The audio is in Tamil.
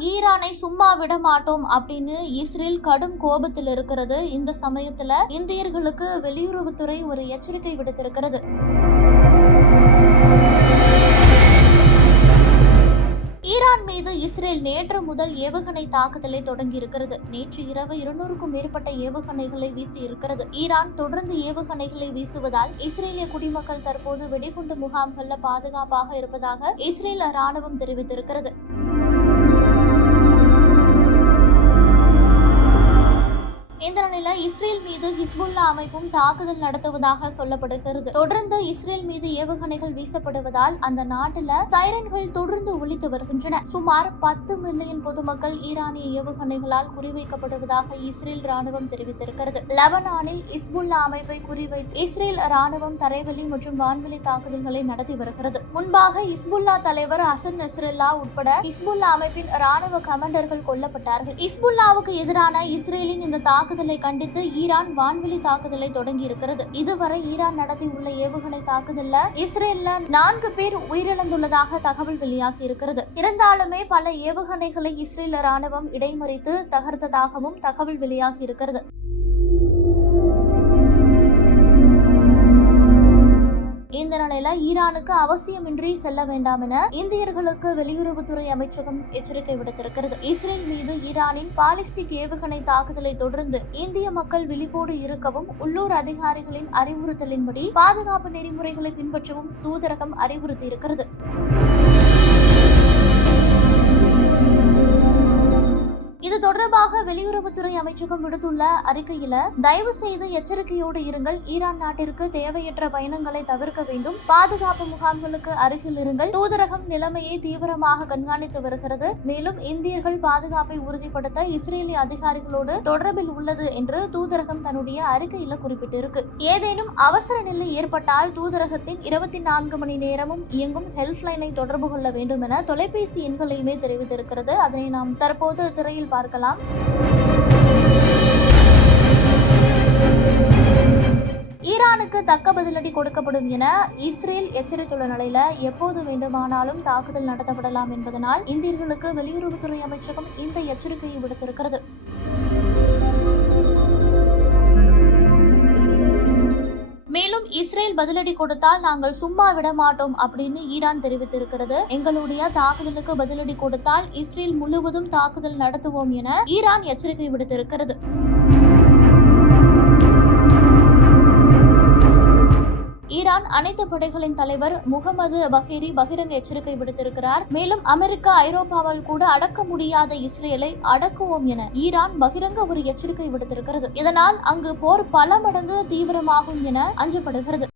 ஈரானை சும்மா விட மாட்டோம் அப்படின்னு இஸ்ரேல் கடும் கோபத்தில் இருக்கிறது. இந்த சமயத்துல இந்தியர்களுக்கு வெளியுறவுத்துறை ஒரு எச்சரிக்கை விடுத்திருக்கிறது. ஈரான் மீது இஸ்ரேல் நேற்று முதல் ஏவுகணை தாக்குதலை தொடங்கி இருக்கிறது. நேற்று இரவு இருநூறுக்கும் மேற்பட்ட ஏவுகணைகளை வீசி இருக்கிறது. ஈரான் தொடர்ந்து ஏவுகணைகளை வீசுவதால் இஸ்ரேலிய குடிமக்கள் தற்போது வெடிகுண்டு முகாம்கள்ல பாதுகாப்பாக இருப்பதாக இஸ்ரேல் ராணுவம் தெரிவித்திருக்கிறது. இந்த நிலையில் இஸ்ரேல் மீது ஹிஸ்புல்லா அமைப்பும் தாக்குதல் நடத்துவதாக சொல்லப்படுகிறது. தொடர்ந்து இஸ்ரேல் மீது ஏவுகணைகள் வீசப்படுவதால் அந்த நாட்டில் சைரன்கள் தொடர்ந்து ஒழித்து வருகின்றன. சுமார் பத்து மில்லியன் பொதுமக்கள் ஈரானிய ஏவுகணைகளால் குறிவைக்கப்படுவதாக இஸ்ரேல் ராணுவம் தெரிவித்திருக்கிறது. லெபனானில் இஸ்புல்லா அமைப்பை குறிவைத்து இஸ்ரேல் ராணுவம் தரைவெளி மற்றும் வான்வெளி தாக்குதல்களை நடத்தி வருகிறது. முன்பாக இஸ்புல்லா தலைவர் அசன் நஸ்ரல்லா உட்பட இஸ்புல்லா அமைப்பின் ராணுவ கமாண்டர்கள் கொல்லப்பட்டார்கள். இஸ்புல்லாவுக்கு எதிரான இஸ்ரேலின் இந்த தாக்கு கண்டித்து ஈரான் வான்வெளி தாக்குதலை தொடங்கி இருக்கிறது இதுவரை ஈரான் நடத்தியுள்ள ஏவுகணை தாக்குதல்ல இஸ்ரேல்ல நான்கு பேர் உயிரிழந்துள்ளதாக தகவல் வெளியாகி இருக்கிறது இருந்தாலுமே பல ஏவுகணைகளை இஸ்ரேல் ராணுவம் இடைமறித்து தகர்த்ததாகவும் தகவல் வெளியாகி இருக்கிறது இந்த நிலையில ஈரானுக்கு அவசியமின்றி செல்ல வேண்டாம் என இந்தியர்களுக்கு வெளியுறவுத்துறை அமைச்சகம் எச்சரிக்கை விடுத்திருக்கிறது. இஸ்ரேல் மீது ஈரானின் பாலிஸ்டிக் ஏவுகணை தாக்குதலை தொடர்ந்து இந்திய மக்கள் விழிப்போடு இருக்கவும் உள்ளூர் அதிகாரிகளின் அறிவுறுத்தலின்படி பாதுகாப்பு நெறிமுறைகளை பின்பற்றவும் தூதரகம் அறிவுறுத்தியிருக்கிறது. இது தொடர்பாக வெளியுறவுத்துறை அமைச்சகம் விடுத்துள்ள அறிக்கையில தயவு செய்து எச்சரிக்கையோடு இருங்கள். ஈரான் நாட்டிற்கு தேவையற்ற பயணங்களை தவிர்க்க வேண்டும். பாதுகாப்பு முகாம்களுக்கு அருகில் இருங்கள். தூதரகம் நிலைமையை தீவிரமாக கண்காணித்து வருகிறது. மேலும் இந்தியர்கள் பாதுகாப்பை உறுதிப்படுத்த இஸ்ரேலிய அதிகாரிகளோடு தொடர்பில் உள்ளது என்று தூதரகம் தன்னுடைய அறிக்கையில குறிப்பிட்டிருக்கு. ஏதேனும் அவசர நிலை ஏற்பட்டால் தூதரகத்தின் இருபத்தி நான்கு மணி நேரமும் இயங்கும் ஹெல்ப்லைனை தொடர்பு கொள்ள வேண்டும் என தொலைபேசி எண்களையுமே தெரிவித்திருக்கிறது. அதனை நாம் தற்போது திரையில் பார்க்கலாம். ஈரானுக்கு தக்க பதிலடி கொடுக்கப்படும் என இஸ்ரேல் எச்சரித்துள்ள நிலையில எப்போது வேண்டுமானாலும் தாக்குதல் நடத்தப்படலாம் என்பதனால் இந்தியர்களுக்கு வெளியுறவுத்துறை அமைச்சகம் இந்த எச்சரிக்கையை விடுத்திருக்கிறது. இஸ்ரேல் பதிலடி கொடுத்தால் நாங்கள் சும்மா விட மாட்டோம் அப்படின்னு ஈரான் தெரிவித்திருக்கிறது. எங்களுடைய தாக்குதலுக்கு பதிலடி கொடுத்தால் இஸ்ரேல் முழுவதும் தாக்குதல் நடத்துவோம் என ஈரான் எச்சரிக்கை விடுத்திருக்கிறது. ஈரான் அனைத்து படைகளின் தலைவர் முகமது பஹேரி பகிரங்க எச்சரிக்கை விடுத்திருக்கிறார். மேலும் அமெரிக்கா ஐரோப்பாவால் கூட அடக்க முடியாத இஸ்ரேலை அடக்குவோம் என ஈரான் பகிரங்க ஒரு எச்சரிக்கை விடுத்திருக்கிறது. இதனால் அங்கு போர் பல மடங்கு தீவிரமாகும் என அஞ்சப்படுகிறது.